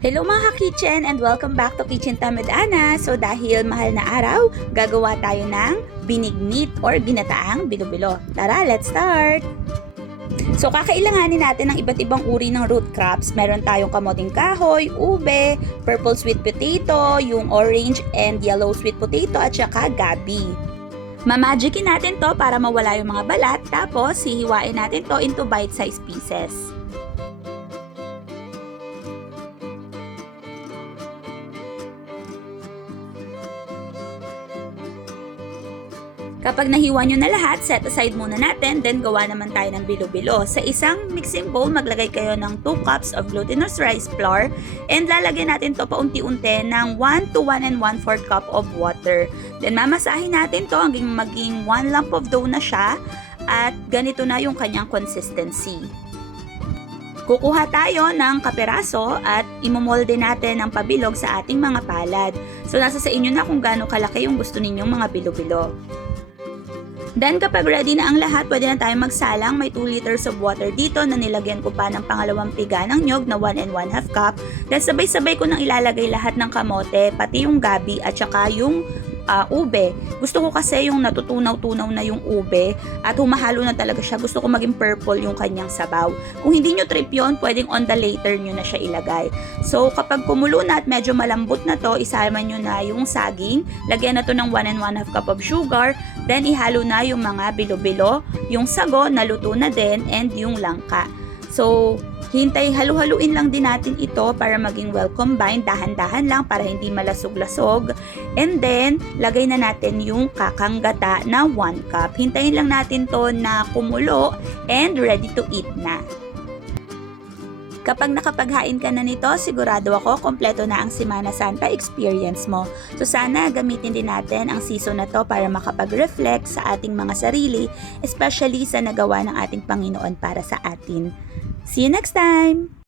Hello mga ka-kitchen and welcome back to Kitchen Time with Ana. So dahil mahal na araw, gagawa tayo ng binignit or ginataang bilo-bilo. Tara, let's start! So kakailanganin natin ng iba't ibang uri ng root crops. Meron tayong kamoting kahoy, ube, purple sweet potato, yung orange and yellow sweet potato at saka gabi. Mamagicin natin to para mawala yung mga balat, tapos hihiwain natin to into bite-sized pieces. Kapag nahiwa nyo na lahat, set aside muna natin, then gawa naman tayo ng bilo-bilo. Sa isang mixing bowl, maglagay kayo ng 2 cups of glutinous rice flour and lalagyan natin to paunti-unti ng 1 to 1 1/4 cup of water. Then mamasahin natin to hanggang maging 1 lump of dough na siya at ganito na yung kanyang consistency. Kukuha tayo ng kaperaso at imomolde natin ang pabilog sa ating mga palad. So nasa sa inyo na kung gaano kalaki yung gusto ninyong mga bilo-bilo. Then kapag ready na ang lahat, pwede na tayong magsalang. May 2 liters of water dito na nilagyan ko pa ng pangalawang piga ng nyog na 1 1/2 cup. Then sabay-sabay ko nang ilalagay lahat ng kamote, pati yung gabi at saka yung ube. Gusto ko kasi yung natutunaw-tunaw na yung ube at humahalo na talaga siya. Gusto ko maging purple yung kanyang sabaw. Kung hindi nyo trip yun, pwedeng on the later nyo na siya ilagay. So kapag kumulo na at medyo malambot na to, isama nyo na yung saging. Lagyan na to ng 1 1/2 cup of sugar. Then ihalo na yung mga bilo-bilo, yung sago na luto na din, and yung langka. So halu-haluin lang din natin ito para maging well combined, dahan-dahan lang para hindi malasog-lasog. And then, lagay na natin yung kakang gata na 1 cup. Hintayin lang natin to na kumulo and ready to eat na. Kapag nakapaghain ka na nito, sigurado ako kompleto na ang Semana Santa experience mo. So sana gamitin din natin ang season na to para makapag-reflect sa ating mga sarili, especially sa nagawa ng ating Panginoon para sa atin. See you next time!